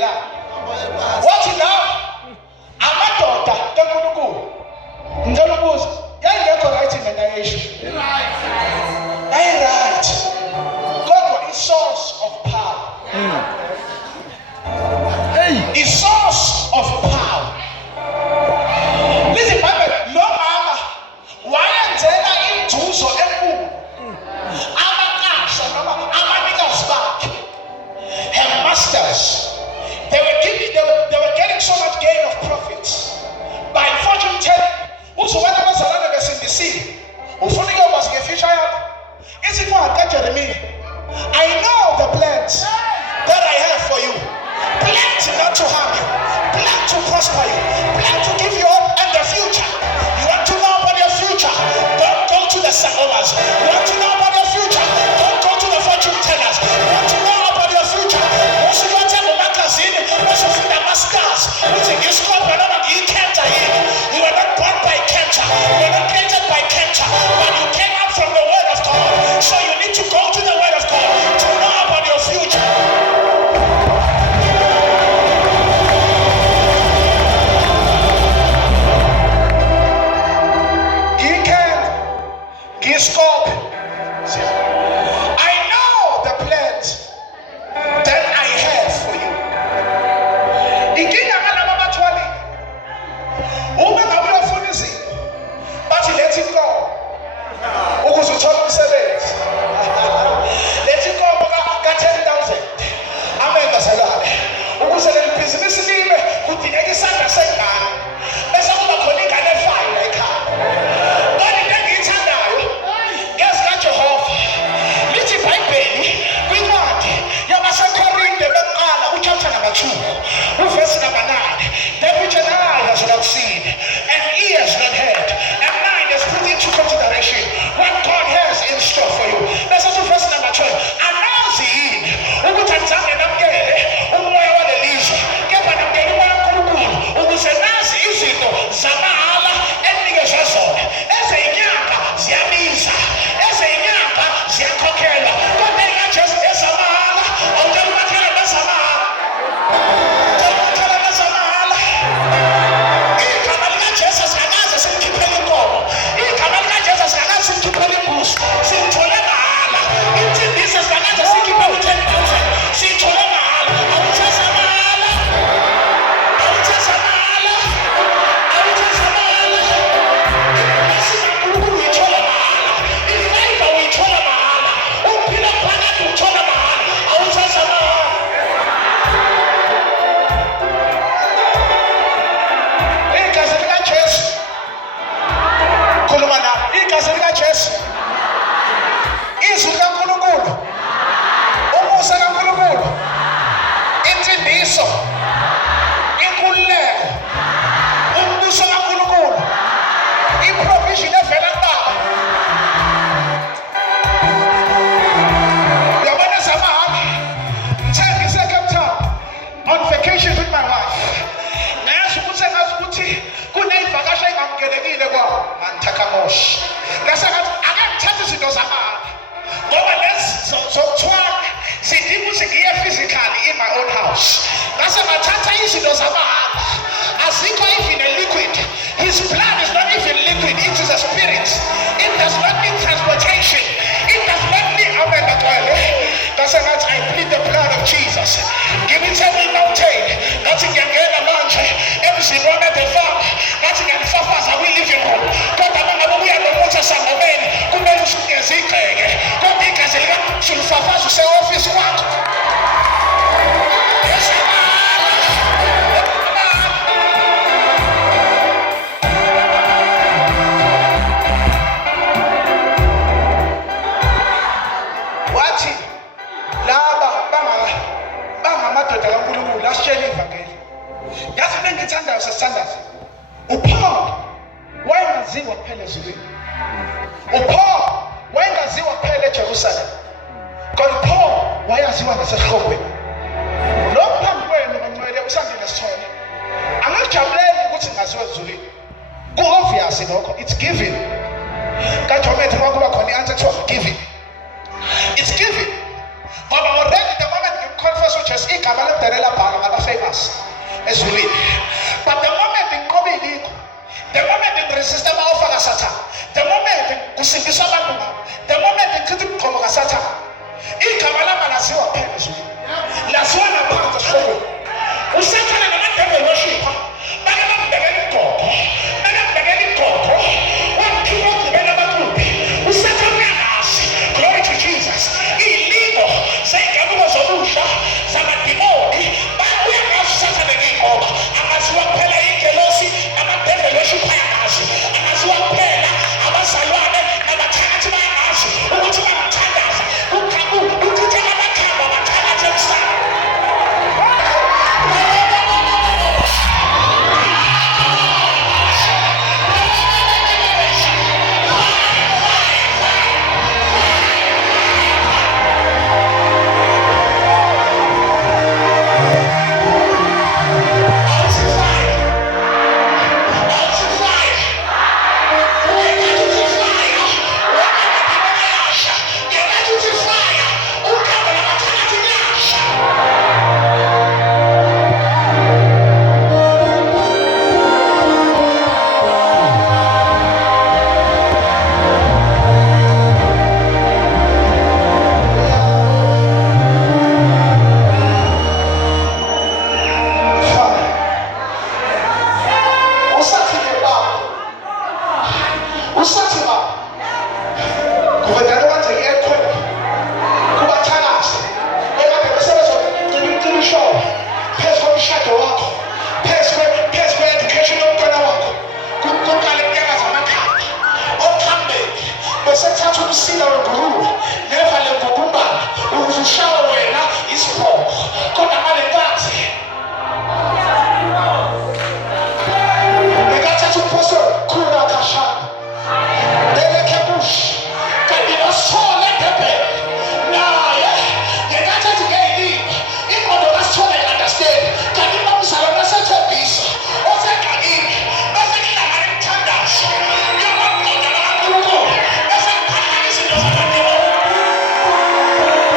alandelayo. Wathi la amadoda kaNkulunkulu ngicela ukubuza yayingekho right lena yesho. Right. Kodwa i-source of power. Hey, source of power. Listen, lo mama wayenzela inzuzo enkulu. Abakasha noma abanikazi bakhe, her masters, they were getting so much gain of profits by fortune telling. Uzokwenza abazalwane besindisile. Ufuna ukwazi ngefuture yakho. Isithi Jeremiah, I know the plans that I have for you. Plans not to harm you, plan to prosper you, plan to give you hope and the future. You want to know about your future? Don't go to the Sangomas. You want to know about your future? Don't go to the fortune tellers. You want to know about your future? Also, you want to go magazine, also for the masters. You score whenever you can't. You are not born by cancer. You are not created by cancer, but you came out from the word of God. So you need to go to the word of God to know about your future. Scope. I know the plans that I have for you. Inkinga ngalaba bathwali. Uma ngabe uyafuna izinto, bathi let it go. Ukuze uthole umsebenzi. Let it go ka 10,000. Amen basalale. Ukuze le business lime kudingeka isandla sengane. Bese kuba khona ingane efayo la ekhaya. Verse number 9, that which an eye has not seen, and ear has not heard, and mind has put into consideration what God has in store for you. That's also verse number 12. Anazini, ukutanzane namgele, umoya walelizwe, kepha namgele umoya kaNkulunkulu, ukuze nazi izinto zamahala enikezwe zona. Ezenyanga ziyabiza, ezenyanga ziyakhokhelwa. Kodwa ingajesu ezamahala, awujabumathela nezamahala. His blood is not even liquid, it is a spirit. It does not need transportation. It does not need that's not I plead the blood of Jesus. Give it to me mountain. Nothing can get a man. Everything on the farm. Nothing can suffer as we live in home. God, I'm not we are the water some of men. Come on, you can see God, because you should suffer to say office work. Upaul wayengaziwa kuphela ezulwini. Upaul wayengaziwa kuphela eJerusalem. Kodwa Paul wayaziwa nasehlokweni. Lo phambi kwenu bangcwele usandile sithole. Angijabuleli ukuthi ngaziwa ezulwini. Ku obvious lokho, it's given.